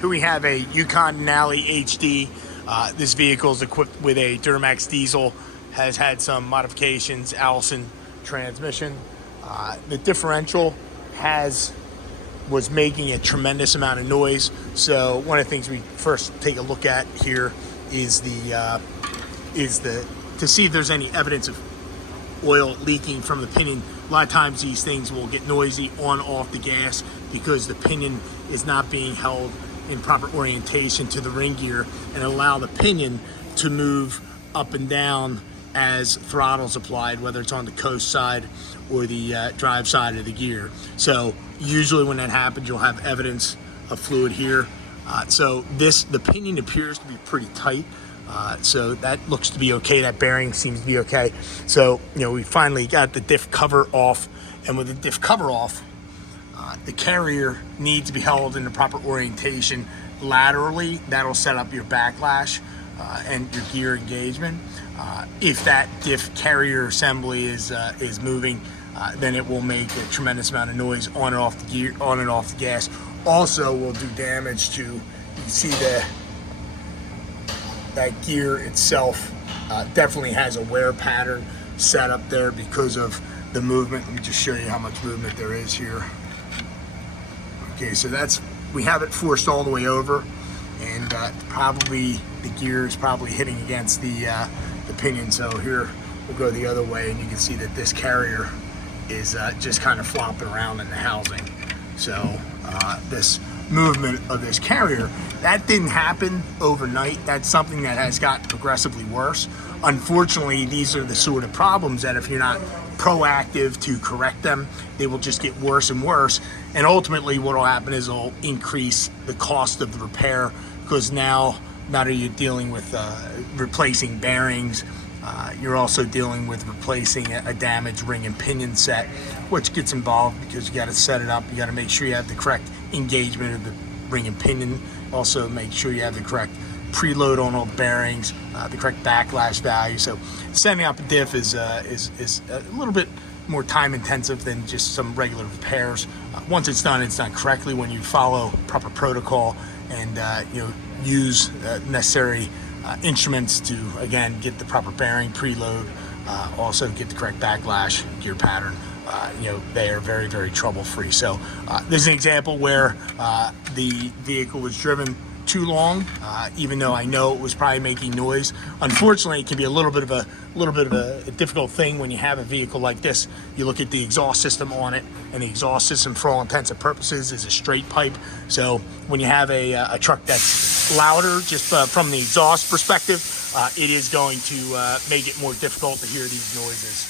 Here we have a Yukon Denali HD. This vehicle is equipped with a Duramax diesel, has had some modifications, Allison transmission. The differential was making a tremendous amount of noise. So one of the things we first take a look at here is to see if there's any evidence of oil leaking from the pinion. A lot of times these things will get noisy on off the gas because the pinion is not being held in proper orientation to the ring gear and allow the pinion to move up and down as throttle's applied, whether it's on the coast side or the drive side of the gear. So usually when that happens, you'll have evidence of fluid here. So the pinion appears to be pretty tight. So that looks to be okay. That bearing seems to be okay. So, we finally got the diff cover off, and with the diff cover off, the carrier needs to be held in the proper orientation laterally. That'll set up your backlash and your gear engagement. If that diff carrier assembly is moving, then it will make a tremendous amount of noise on and off the gear, on and off the gas. Also will do damage to, you see that gear itself definitely has a wear pattern set up there because of the movement. Let me just show you how much movement there is here. Okay, so we have it forced all the way over, and probably the gear is probably hitting against the pinion. So here we'll go the other way, and you can see that this carrier is just kind of flopping around in the housing. So this movement of this carrier, that didn't happen overnight. That's something that has gotten progressively worse. Unfortunately, these are the sort of problems that if you're not proactive to correct them, they will just get worse and worse. And ultimately what will happen is it'll increase the cost of the repair, because now not only are you dealing with replacing bearings, you're also dealing with replacing a damaged ring and pinion set, which gets involved because you got to set it up. You got to make sure you have the correct engagement of the ring and pinion. Also make sure you have the correct preload on all the bearings, the correct backlash value. So setting up a diff is a little bit more time intensive than just some regular repairs. Once it's done correctly when you follow proper protocol and use necessary instruments to, again, get the proper bearing preload, also get the correct backlash gear pattern. They are very, very trouble free. So this is an example where the vehicle was driven too long, even though I know it was probably making noise. Unfortunately, it can be a little bit of a difficult thing when you have a vehicle like this. You look at the exhaust system on it, and the exhaust system, for all intents and purposes, is a straight pipe. So when you have a truck that's louder, just from the exhaust perspective, it is going to make it more difficult to hear these noises.